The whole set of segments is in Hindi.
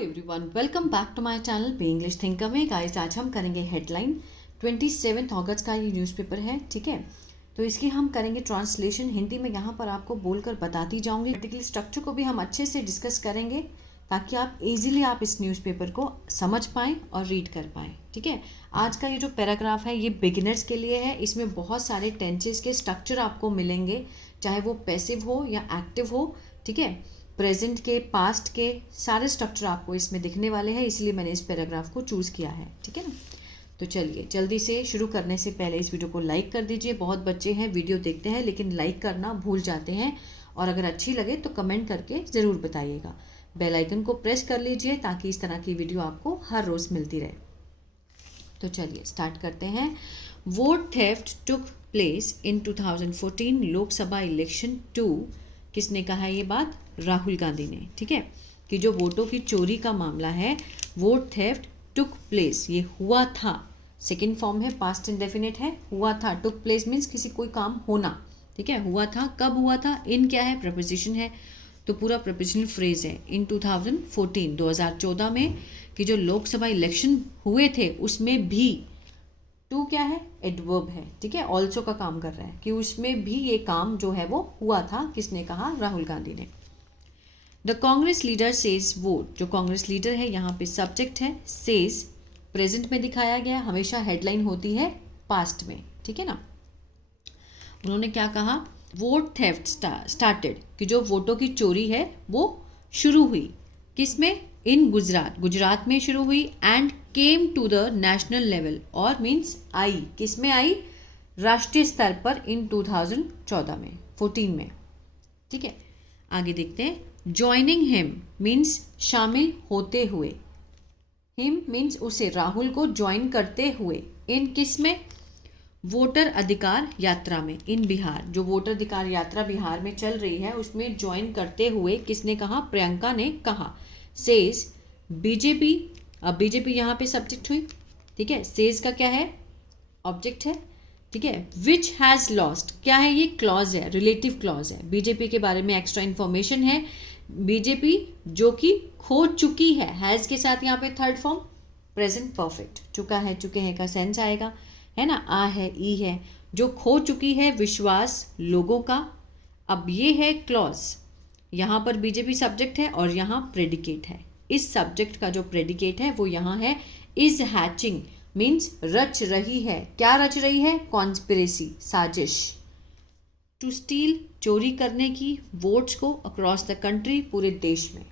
Everyone, welcome back to my channel पे इंग्लिश थिंकर में। गाइस, आज हम करेंगे हेडलाइन। 27 अगस्त का ये न्यूज़पेपर है, ठीक है। तो इसकी हम करेंगे ट्रांसलेशन हिंदी में, यहाँ पर आपको बोलकर बताती जाऊंगी। पर्टिकुलर स्ट्रक्चर को भी हम अच्छे से डिस्कस करेंगे ताकि आप इजीली इस न्यूज़पेपर को समझ पाएँ और रीड कर पाएँ, ठीक है। आज का ये जो पैराग्राफ है ये बिगिनर्स के लिए है। इसमें बहुत सारे टेंसेस के स्ट्रक्चर आपको मिलेंगे, चाहे वो पैसिव हो या एक्टिव हो, ठीक है। प्रेजेंट के, पास्ट के सारे स्ट्रक्चर आपको इसमें दिखने वाले हैं, इसलिए मैंने इस पैराग्राफ को चूज़ किया है, ठीक है ना। तो चलिए जल्दी से शुरू करने से पहले इस वीडियो को लाइक कर दीजिए। बहुत बच्चे हैं वीडियो देखते हैं लेकिन लाइक करना भूल जाते हैं, और अगर अच्छी लगे तो कमेंट करके ज़रूर बताइएगा। बेल आइकन को प्रेस कर लीजिए ताकि इस तरह की वीडियो आपको हर रोज़ मिलती रहे। तो चलिए स्टार्ट करते हैं। Vote theft took place in 2014 Lok Sabha election 2। किसने कहा ये बात? राहुल गांधी ने, ठीक है। कि जो वोटों की चोरी का मामला है, वोट थेफ्ट टुक प्लेस, ये हुआ था। सेकंड फॉर्म है, पास्ट इंडेफिनिट है, हुआ था। टुक प्लेस मीन्स किसी कोई काम होना, ठीक है। हुआ था, कब हुआ था? इन क्या है? प्रपोजिशन है, तो पूरा प्रपोजिशनल फ्रेज है। इन 2014 2014 में कि जो लोकसभा इलेक्शन हुए थे उसमें भी, टू क्या है? एडवर्ब है, ठीक है। ऑल्सो का काम कर रहा है कि उसमें भी ये काम जो है वो हुआ था। किसने कहा? राहुल गांधी ने। The Congress leader says vote, जो कांग्रेस लीडर है यहाँ पे सब्जेक्ट है। सेज प्रेजेंट में दिखाया गया, हमेशा हेडलाइन होती है पास्ट में, ठीक है ना। उन्होंने क्या कहा? वोट थेफ्ट स्टार्टेड, कि जो वोटों की चोरी है वो शुरू हुई। किसमें? इन गुजरात, गुजरात में शुरू हुई। And came to the national level, और मीन्स आई, किस में आई? राष्ट्रीय स्तर पर इन 2014 में, 14 में, ठीक है। आगे देखते हैं। ज्वाइनिंग हिम मीन्स शामिल होते हुए। हिम मीन्स उसे, राहुल को ज्वाइन करते हुए। इन किस में? वोटर अधिकार यात्रा में, इन बिहार। जो वोटर अधिकार यात्रा बिहार में चल रही है उसमें ज्वाइन करते हुए किसने कहा? प्रियंका ने कहा। सेज बीजेपी, अब बीजेपी यहाँ पे सब्जेक्ट हुई, ठीक है। सेज का क्या है? ऑब्जेक्ट है, ठीक है। विच हैज़ लॉस्ट, क्या है ये? क्लॉज है, रिलेटिव क्लॉज है। बीजेपी के बारे में एक्स्ट्रा इन्फॉर्मेशन है। बीजेपी जो कि खो चुकी है, हैज़ के साथ यहाँ पे थर्ड फॉर्म प्रेजेंट परफेक्ट, चुका है, चुके हैं का सेंस आएगा, है ना। आ है, ई है, जो खो चुकी है विश्वास लोगों का। अब ये है क्लॉज, यहाँ पर बीजेपी सब्जेक्ट है और यहाँ प्रेडिकेट है। इस सब्जेक्ट का जो प्रेडिकेट है वो यहाँ है इज हैचिंग, मीन्स रच रही है। क्या रच रही है? कॉन्स्पिरेसी, साजिश। टू स्टील, चोरी करने की, वोट्स को अक्रॉस द कंट्री, पूरे देश में।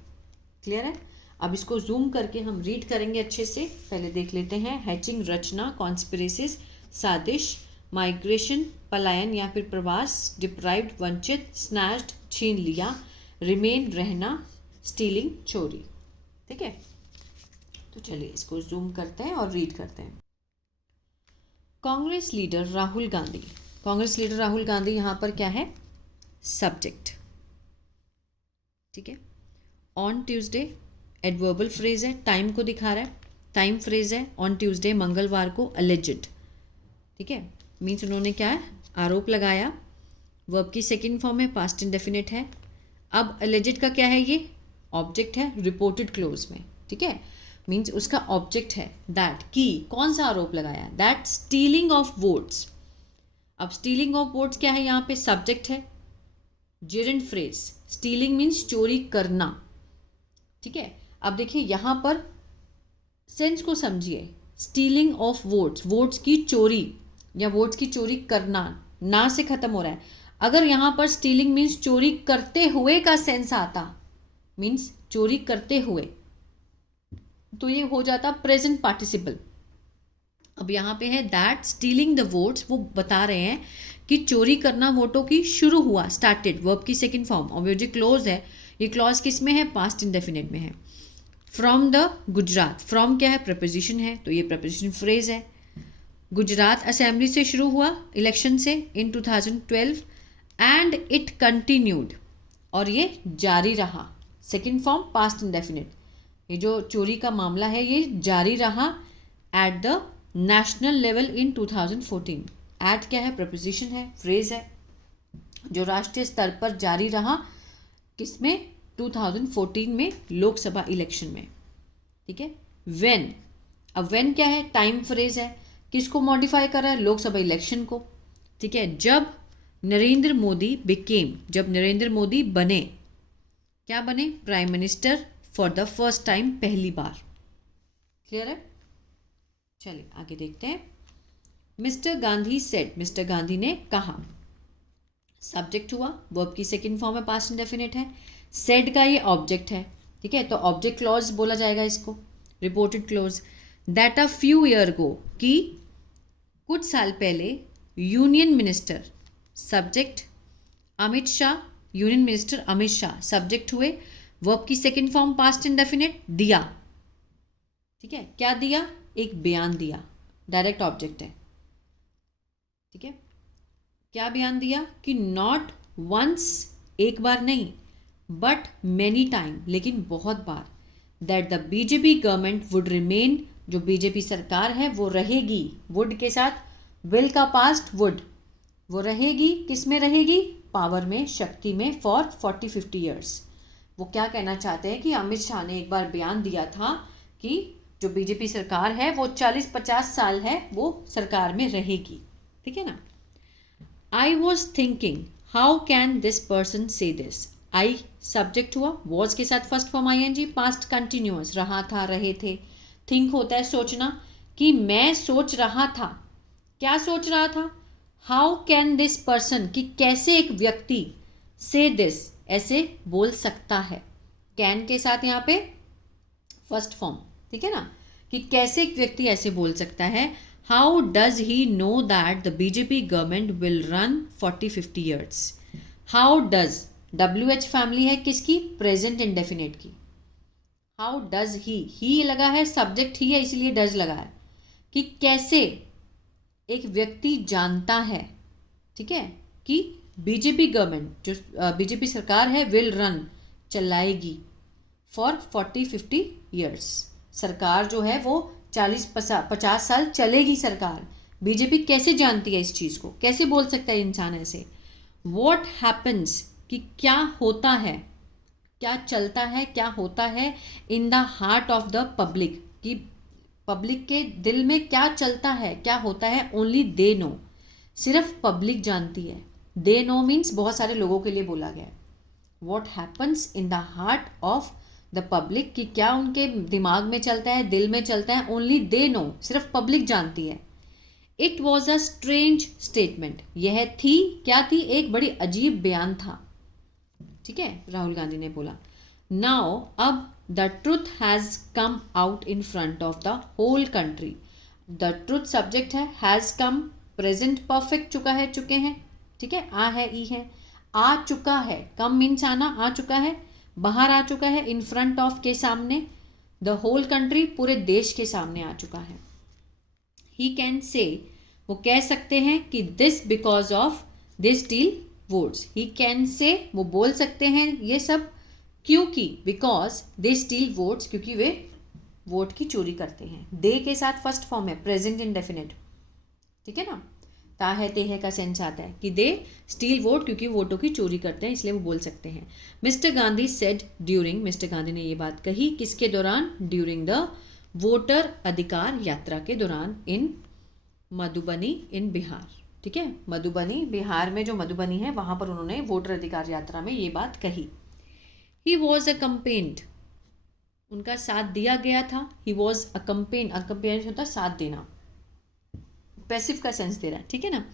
क्लियर है? अब इसको जूम करके हम रीड करेंगे अच्छे से। पहले देख लेते हैं। हैचिंग, रचना, कॉन्स्पिरेसीज, साजिश, माइग्रेशन, पलायन या फिर प्रवास, डिप्राइव्ड, वंचित, स्नैच्ड, छीन लिया, रिमेन, रहना, स्टीलिंग, चोरी, ठीक है। तो चलिए इसको जूम करते हैं और रीड करते हैं। कांग्रेस लीडर राहुल गांधी, कांग्रेस लीडर राहुल गांधी यहाँ पर क्या है? सब्जेक्ट, ठीक है। ऑन ट्यूसडे एडवर्बल फ्रेज है, टाइम को दिखा रहा है, टाइम फ्रेज है। ऑन ट्यूसडे मंगलवार को, अलेजिड, ठीक है। मीन्स उन्होंने क्या है? आरोप लगाया। वर्ब की सेकेंड फॉर्म है, पास्ट इंडेफिनिट है। अब अलेजिड का क्या है? ये ऑब्जेक्ट है, रिपोर्टेड क्लोज में, ठीक है। मीन्स उसका ऑब्जेक्ट है दैट, की कौन सा आरोप लगाया? That stealing of votes. अब स्टीलिंग ऑफ वोट्स क्या है? यहाँ पे सब्जेक्ट है, जेरेंट फ्रेज। स्टीलिंग मीन्स चोरी करना, ठीक है। अब देखिए यहाँ पर सेंस को समझिए। स्टीलिंग ऑफ वोट्स, वोट्स की चोरी या वोट्स की चोरी करना, ना से खत्म हो रहा है। अगर यहाँ पर स्टीलिंग मीन्स चोरी करते हुए का सेंस आता, मीन्स चोरी करते हुए, तो ये हो जाता प्रेजेंट पार्टिसिपल। अब यहाँ पे है दैट स्टीलिंग द वोट्स, वो बता रहे हैं कि चोरी करना वोटों की शुरू हुआ, स्टार्टेड, वर्ब की सेकंड फॉर्म। और जो क्लोज है, ये क्लॉज किस में है? पास्ट इंडेफिनिट में है। फ्रॉम द गुजरात, फ्रॉम क्या है? प्रपोजिशन है, तो ये प्रपोजिशन फ्रेज है। गुजरात असेंबली से शुरू हुआ, इलेक्शन से, इन 2012। एंड इट कंटिन्यूड, और ये जारी रहा, सेकेंड फॉर्म पास्ट इंडेफिनिट। ये जो चोरी का मामला है ये जारी रहा at the national level in 2014। At क्या है? प्रपोजिशन है, फ्रेज है, जो राष्ट्रीय स्तर पर जारी रहा। किसमें? 2014 में, लोकसभा इलेक्शन में, ठीक है। व्हेन, अब व्हेन क्या है, टाइम फ्रेज है, किसको मॉडिफाई कर रहा है, लोकसभा इलेक्शन को, ठीक है। जब नरेंद्र मोदी बिकेम, जब नरेंद्र मोदी बने, क्या बने, prime minister for the first time, पहली बार। क्लियर है। चलिए आगे देखते हैं। Mister Gandhi said, mister Gandhi ने कहा, सब्जेक्ट हुआ, वर्ब की सेकंड फॉर्म में पास्ट इंडेफिनिट है, सेड का ये ऑब्जेक्ट है, ठीक है, तो ऑब्जेक्ट क्लॉज बोला जाएगा इसको, reported clause. That a few year go, कि कुछ साल पहले union minister, subject Amit Shah, union minister Amit Shah subject हुए, वर्ब की सेकंड फॉर्म पास्ट इंडेफिनिट, दिया, ठीक है, क्या दिया, एक बयान दिया, डायरेक्ट ऑब्जेक्ट है, ठीक है। क्या बयान दिया कि नॉट वंस, एक बार नहीं, बट मैनी टाइम, लेकिन बहुत बार, that the BJP government would remain, जो बीजेपी सरकार है वो रहेगी, वुड के साथ विल का पास्ट वुड, वो रहेगी, किस में रहेगी, पावर में, शक्ति में, फॉर 40-50 ईयर्स। वो क्या कहना चाहते हैं कि अमित शाह ने एक बार बयान दिया था कि जो बीजेपी सरकार है वो 40-50 साल है वो सरकार में रहेगी, ठीक है ना। I was thinking how can this person से दिस, आई सब्जेक्ट हुआ, वॉज के साथ first form ING, past continuous, रहा था, रहे थे, थिंक होता है सोचना, कि मैं सोच रहा था, क्या सोच रहा था, हाउ कैन दिस पर्सन, कि कैसे एक व्यक्ति, से दिस, ऐसे बोल सकता है, कैन के साथ यहाँ पे फर्स्ट फॉर्म, ठीक है ना, कि कैसे एक व्यक्ति ऐसे बोल सकता है, how does he know that the BJP government will run 40-50 years. How does, WH family है किसकी, प्रेजेंट इंडेफिनिट की, हाउ डज ही लगा है, सब्जेक्ट ही है इसलिए डज लगा है, कि कैसे एक व्यक्ति जानता है, ठीक है, कि बीजेपी गवर्नमेंट, जो बीजेपी सरकार है, विल रन, चलाएगी, फॉर 40-50 ईयर्स, सरकार जो है वो 40-50 साल चलेगी सरकार। बीजेपी कैसे जानती है इस चीज़ को, कैसे बोल सकता है इंसान ऐसे। वॉट हैपन्स, कि क्या होता है, क्या चलता है, क्या होता है, in the heart of the public, कि पब्लिक के दिल में क्या चलता है, क्या होता है, ओनली दे नो, सिर्फ पब्लिक जानती है, दे नो मीन्स बहुत सारे लोगों के लिए बोला गया है। What happens in the heart of the public, कि क्या उनके दिमाग में चलता है, दिल में चलता है, ओनली दे नो, सिर्फ पब्लिक जानती है। It was a strange statement, यह थी, क्या थी, एक बड़ी अजीब बयान था, ठीक है, राहुल गांधी ने बोला। नाउ, अब the truth has come out in front of the whole country, the truth subject है, हैज़ कम, प्रेजेंट परफेक्ट, चुका है, चुके हैं, ठीक है, आ है, ई है, आ चुका है, कम मीन्स आना, आ चुका है, बाहर आ चुका है, इन फ्रंट ऑफ के सामने, द होल कंट्री, पूरे देश के सामने आ चुका है। ही कैन से, वो कह सकते हैं कि this because of they still votes, he can say, वो बोल सकते हैं ये सब, क्योंकि, बिकॉज दे स्टील वोट्स, क्योंकि वे वोट की चोरी करते हैं, दे के साथ फर्स्ट फॉर्म है, प्रेजेंट इंडेफिनिट, ठीक है ना, ता है ते है का सेंस आता है कि दे स्टील वोट, क्योंकि वोटों की चोरी करते हैं इसलिए वो बोल सकते हैं। Mister Gandhi said during, mister Gandhi ने ये बात कही किसके दौरान, ड्यूरिंग द वोटर अधिकार यात्रा के दौरान, इन मधुबनी, इन बिहार, ठीक है, मधुबनी, बिहार में जो मधुबनी है वहाँ पर उन्होंने वोटर अधिकार यात्रा में ये बात कही। ही वॉज अकम्पेन्ड, उनका साथ दिया गया था, ही वॉज अकम्पेन, अकम्पेन होता है साथ देना, पैसिव का सेंस दे रहा है, ठीक है ना,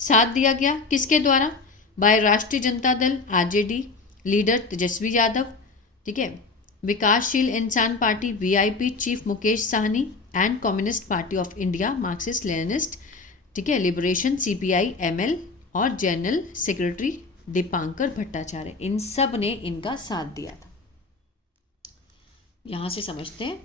साथ दिया गया किसके द्वारा, बाय राष्ट्रीय जनता दल RJD लीडर तेजस्वी यादव, ठीक है, विकासशील इंसान party VIP chief Mukesh Sahni, and communist party of India Marxist Leninist, ठीक है, लिबरेशन CPI ML, और जनरल सेक्रेटरी दीपांकर भट्टाचार्य, इन सब ने इनका साथ दिया था। यहाँ से समझते हैं।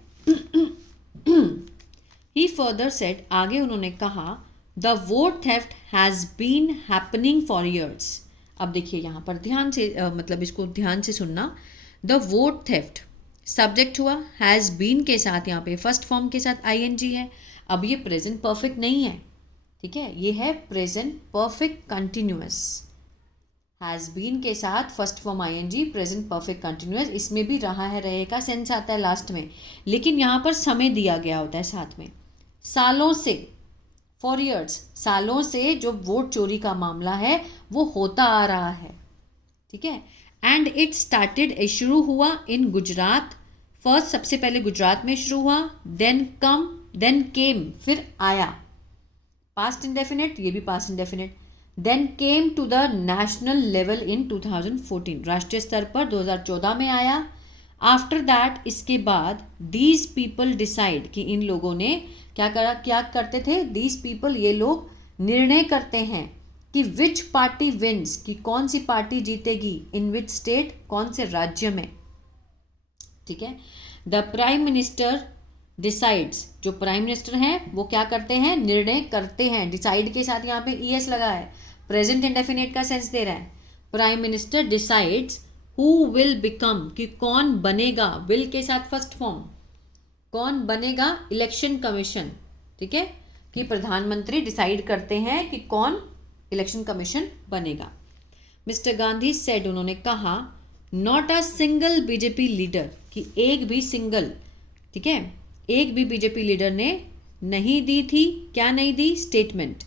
ही फर्दर सेड, आगे उन्होंने कहा, the vote theft has been happening for years. अब देखिए यहाँ पर ध्यान से मतलब इसको ध्यान से सुनना। द वोट थेफ्ट सब्जेक्ट हुआ, हैज़ बीन के साथ यहाँ पे फर्स्ट फॉर्म के साथ ING है। अब ये प्रेजेंट परफेक्ट नहीं है, ठीक है, ये है present perfect continuous, has been के साथ first form ING present perfect continuous, इसमें भी रहा है रहेगा सेंस आता है लास्ट में, लेकिन यहाँ पर समय दिया गया होता है साथ में। सालों से, फॉर ईयर्स, सालों से जो वोट चोरी का मामला है वो होता आ रहा है, ठीक है। एंड इट स्टार्टेड, शुरू हुआ इन गुजरात, फर्स्ट सबसे पहले गुजरात में शुरू हुआ, देन केम फिर आया, पास्ट इंडेफिनिट, ये भी past indefinite, then came to the national level in 2014, राष्ट्रीय स्तर पर 2014 में आया। आफ्टर दैट, इसके बाद, दीज पीपल डिसाइड, कि इन लोगों ने क्या करा, क्या करते थे, दीज पीपल, ये लोग निर्णय करते हैं कि विच पार्टी विन्स, कि कौन सी पार्टी जीतेगी, इन विच स्टेट, कौन से राज्य में, ठीक है। द प्राइम मिनिस्टर डिसाइड्स, जो प्राइम मिनिस्टर हैं वो क्या करते हैं, निर्णय करते हैं। डिसाइड के साथ यहाँ पे ईएस लगा है, प्रेजेंट इंडेफिनिट का सेंस दे रहा है। Prime minister decides who will become, कि कौन बनेगा, विल के साथ फर्स्ट फॉर्म, कौन बनेगा इलेक्शन कमीशन, ठीक है, कि प्रधानमंत्री डिसाइड करते हैं कि कौन इलेक्शन कमीशन बनेगा। मिस्टर गांधी सेड, उन्होंने कहा, not a single BJP leader, कि एक भी सिंगल, ठीक है, एक भी बीजेपी लीडर ने नहीं दी थी, क्या नहीं दी, statement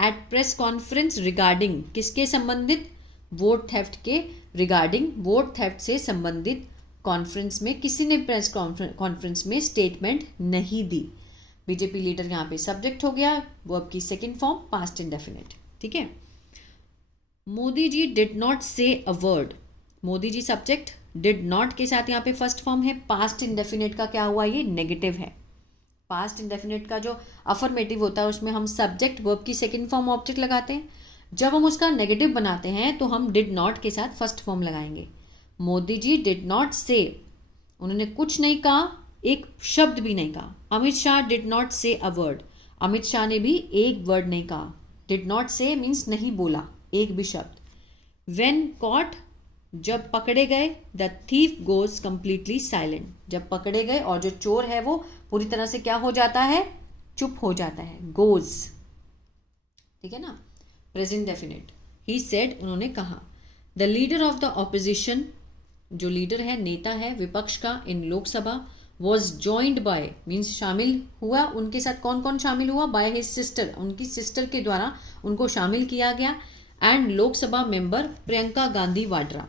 at press conference regarding, किसके संबंधित, वोट थेफ्ट के रिगार्डिंग, वोट थेफ्ट से संबंधित कॉन्फ्रेंस में किसी ने प्रेस कॉन्फ्रेंस में स्टेटमेंट नहीं दी। बीजेपी लीडर यहाँ पे सब्जेक्ट हो गया, वो अब की सेकेंड फॉर्म पास्ट इंडेफिनिट, ठीक है। Modi ji did not say a word, Modi ji subject, did not के साथ यहाँ पे फर्स्ट फॉर्म है, पास्ट इंडेफिनिट का क्या हुआ, ये नेगेटिव है। पास्ट इंडेफिनिट का जो अफर्मेटिव होता है उसमें हम सब्जेक्ट वर्ब की सेकंड फॉर्म ऑब्जेक्ट लगाते हैं, जब हम उसका नेगेटिव बनाते हैं तो हम डिड नॉट के साथ फर्स्ट फॉर्म लगाएंगे। मोदी जी डिड नॉट से, उन्होंने कुछ नहीं कहा, एक शब्द भी नहीं कहा। Amit Shah did not say a word, Amit Shah ने भी एक वर्ड नहीं कहा। डिड नॉट से मीन्स नहीं बोला एक भी शब्द। व्हेन कॉट, जब पकड़े गए, the thief goes completely silent, जब पकड़े गए और जो चोर है वो पूरी तरह से क्या हो जाता है, चुप हो जाता है, गोज, ठीक है ना, प्रेजेंट डेफिनेट। ही सेड, उन्होंने कहा, the leader of the opposition, जो लीडर है, नेता है विपक्ष का in Lok Sabha, was joined by, means शामिल हुआ, उनके साथ कौन कौन शामिल हुआ, बाय हिज सिस्टर, उनकी सिस्टर के द्वारा उनको शामिल किया गया, and Lok Sabha member Priyanka Gandhi Vadra,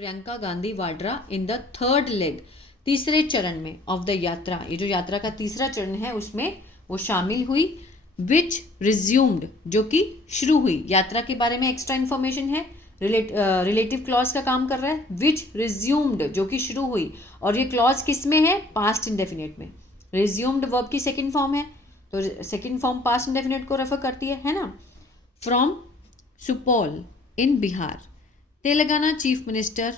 Priyanka Gandhi Vadra in the third leg, तीसरे चरण में ऑफ द यात्रा, ये जो यात्रा का तीसरा चरण है उसमें वो शामिल हुई। विच रिज्यूम्ड, जो कि शुरू हुई, यात्रा के बारे में एक्स्ट्रा इन्फॉर्मेशन है, रिलेटिव क्लॉज का काम कर रहा है। विच रिज्यूम्ड, जो कि शुरू हुई, और ये क्लॉज किस में है, पास्ट इंडेफिनिट में। रिज्यूम्ड वर्ब की सेकंड फॉर्म है, तो सेकंड फॉर्म पास्ट इंडेफिनिट को रेफर करती है ना। From Supaul in Bihar, Telangana chief minister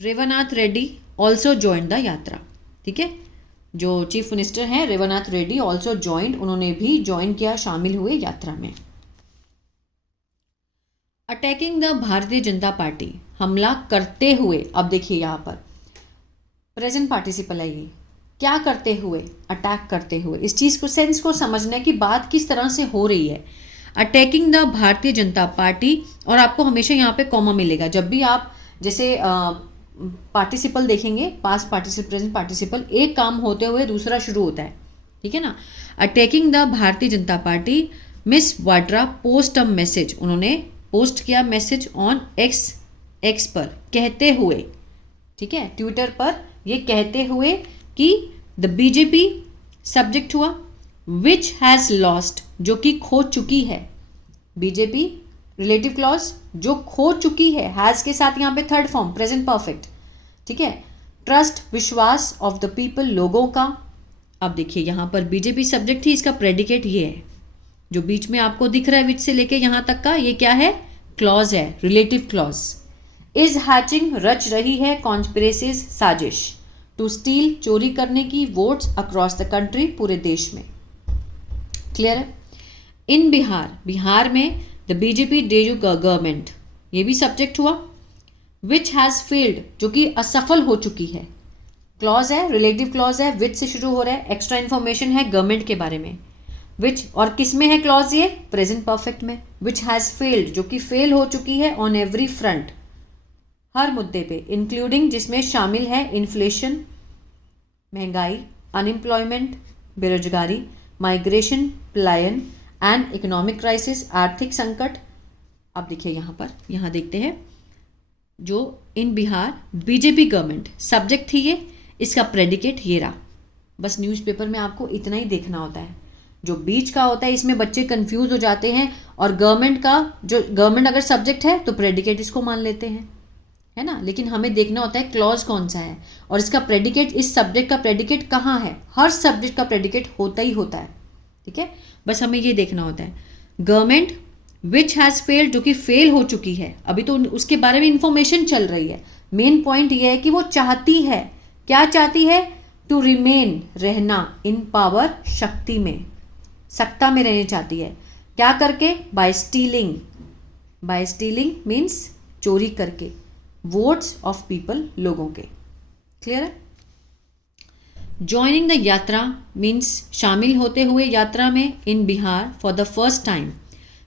Revanth Reddy also joined the yatra, ठीक है, जो चीफ मिनिस्टर हैं रेवनाथ रेड्डी ऑल्सो ज्वाइंड, उन्होंने भी ज्वाइन किया, शामिल हुए यात्रा में। Attacking the Bharatiya Janata party, हमला करते हुए, अब देखिए यहाँ पर प्रेजेंट पार्टिसिपल है, ये क्या करते हुए, अटैक करते हुए, इस चीज़ को सेंस को समझने की बात किस तरह से हो रही है। Attacking the Bharatiya Janata party, और आपको हमेशा यहाँ पे कॉमा मिलेगा जब भी आप जैसे पार्टिसिपल देखेंगे, पास्ट पार्टिसिपल, प्रेजेंट पार्टिसिपल, एक काम होते हुए दूसरा शुरू होता है, ठीक है ना। Attacking the Bharatiya Janata party, miss Vadra post a message, उन्होंने पोस्ट किया मैसेज ऑन एक्स पर, कहते हुए, ठीक है, ट्विटर पर ये कहते हुए कि द बीजेपी सब्जेक्ट हुआ, विच हैज़ लॉस्ट, जो कि खो चुकी है, बीजेपी रिलेटिव क्लॉज, जो खो चुकी है, हैज़ के साथ यहाँ पे थर्ड फॉर्म प्रेजेंट परफेक्ट, ठीक है। ट्रस्ट, विश्वास ऑफ द पीपल, लोगों का। अब देखिए यहाँ पर बीजेपी सब्जेक्ट थी, इसका प्रेडिकेट ये है, जो बीच में आपको दिख रहा है विच से लेके यहाँ तक का, ये क्या है, क्लॉज है, रिलेटिव क्लॉज। इज हैचिंग, रच रही है, कॉन्स्पिरेसीज, साजिश, टू स्टील, चोरी करने की, वोट्स अक्रॉस द कंट्री, पूरे देश में, क्लियर है। इन बिहार, बिहार में द बीजेपी डेजू गवर्नमेंट, ये भी सब्जेक्ट हुआ। विच हैज़ फेल्ड, जो कि असफल हो चुकी है, क्लॉज है, रिलेटिव क्लॉज है, विच से शुरू हो रहा है, एक्स्ट्रा इन्फॉर्मेशन है गवर्नमेंट के बारे में। विच और किस में है क्लॉज, ये प्रेजेंट परफेक्ट में, विच हैज़ फेल्ड, जो कि फेल हो चुकी है, ऑन एवरी फ्रंट, हर मुद्दे पे, इंक्लूडिंग, जिसमें शामिल है इन्फ्लेशन, महंगाई, अनएम्प्लॉयमेंट, बेरोजगारी, माइग्रेशन, पलायन एंड इकोनॉमिक क्राइसिस, आर्थिक संकट। अब देखिए यहाँ पर, यहाँ देखते हैं जो इन बिहार बीजेपी गवर्नमेंट सब्जेक्ट थी ये, इसका प्रेडिकेट ये रहा। बस न्यूज़पेपर में आपको इतना ही देखना होता है। जो बीच का होता है इसमें बच्चे कंफ्यूज हो जाते हैं, और गवर्नमेंट का, जो गवर्नमेंट अगर सब्जेक्ट है तो प्रेडिकेट इसको मान लेते हैं, है ना। लेकिन हमें देखना होता है क्लॉज कौन सा है और इसका प्रेडिकेट, इस सब्जेक्ट का प्रेडिकेट कहाँ है। हर सब्जेक्ट का प्रेडिकेट होता ही होता है, ठीक है। बस हमें ये देखना होता है। गवर्नमेंट विच हैज़ फेल्ड, जो कि फेल हो चुकी है, अभी तो उसके बारे में इंफॉर्मेशन चल रही है। मेन पॉइंट ये है कि वो चाहती है, क्या चाहती है, टू रिमेन, रहना, इन पावर, शक्ति में, सत्ता में रहना चाहती है। क्या करके, bye stealing, bye stealing means चोरी करके, वोट्स ऑफ पीपल, लोगों के। क्लियर है। ज्वाइनिंग द यात्रा मीन्स शामिल होते हुए यात्रा में, in Bihar for the first time.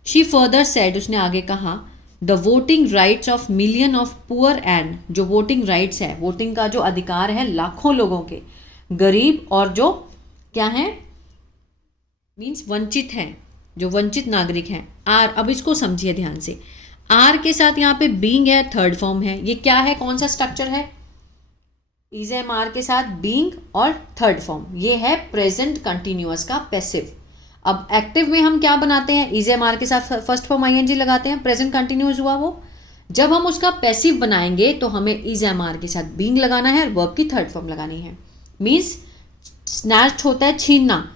She further said, उसने आगे कहा, the voting rights of million of poor and, जो वोटिंग राइट्स है, वोटिंग का जो अधिकार है लाखों लोगों के, गरीब और जो क्या है, मीन्स वंचित हैं, जो वंचित नागरिक हैं, आर। अब इसको समझिए ध्यान से, आर के साथ यहाँ पे बीइंग है, थर्ड फॉर्म है। ये क्या है, कौन सा स्ट्रक्चर है, इज एम आर के साथ बीइंग और थर्ड फॉर्म, ये है प्रेजेंट कंटिन्यूअस का पैसिव। अब एक्टिव में हम क्या बनाते हैं, इज एम आर के साथ फर्स्ट फॉर्म आईएनजी लगाते हैं, प्रेजेंट कंटिन्यूअस हुआ वो। जब हम उसका पैसिव बनाएंगे तो हमें इज एम आर के साथ बीइंग लगाना है और वर्ब की थर्ड फॉर्म लगानी है। मीन्स स्नैच्ड होता है छीनना,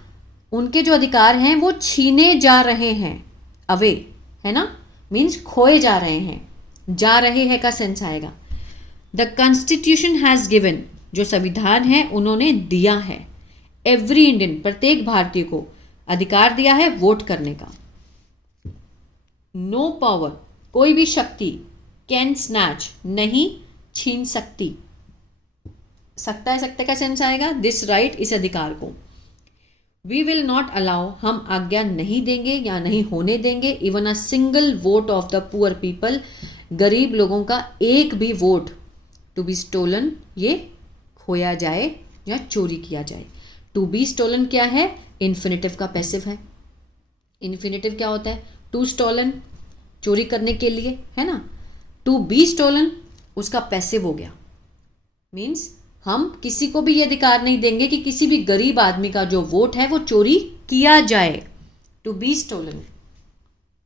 उनके जो अधिकार हैं वो छीने जा रहे हैं, अवे, है ना, मीन्स खोए जा रहे हैं, जा रहे हैं का सेंस आएगा। द कॉन्स्टिट्यूशन हैज़ गिवन, जो संविधान है उन्होंने दिया है, एवरी इंडियन, प्रत्येक भारतीय को अधिकार दिया है वोट करने का। नो पावर, कोई भी शक्ति, कैन स्नैच, नहीं छीन सकती, सकता है, सकते का सेंस आएगा, दिस राइट, इस अधिकार को। वी विल नॉट अलाउ, हम आज्ञा नहीं देंगे या नहीं होने देंगे, even a single vote of the poor people, गरीब लोगों का एक भी वोट, टू बी स्टोलन, ये खोया जाए या चोरी किया जाए। टू बी स्टोलन क्या है, इन्फिनेटिव का पैसिव है। इन्फिनेटिव क्या होता है, टू स्टोलन, चोरी करने के लिए, है ना। टू बी स्टोलन उसका पैसिव हो गया, मीन्स हम किसी को भी ये अधिकार नहीं देंगे कि किसी भी गरीब आदमी का जो वोट है वो चोरी किया जाए, टू बी स्टोलन।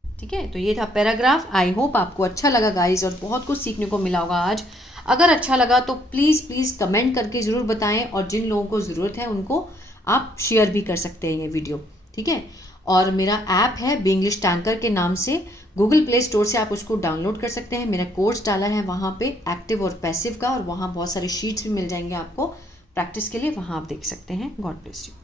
ठीक है, तो ये था पैराग्राफ। आई होप आपको अच्छा लगा गाइज, और बहुत कुछ सीखने को मिला होगा आज। अगर अच्छा लगा तो प्लीज़ प्लीज़ कमेंट करके ज़रूर बताएं, और जिन लोगों को ज़रूरत है उनको आप शेयर भी कर सकते हैं ये वीडियो, ठीक है। और मेरा ऐप है बिंग्लिश टैंकर के नाम से, गूगल प्ले स्टोर से आप उसको डाउनलोड कर सकते हैं। मेरा कोर्स डाला है वहाँ पे एक्टिव और पैसिव का, और वहाँ बहुत सारे शीट्स भी मिल जाएंगे आपको प्रैक्टिस के लिए, वहाँ आप देख सकते हैं। God bless you.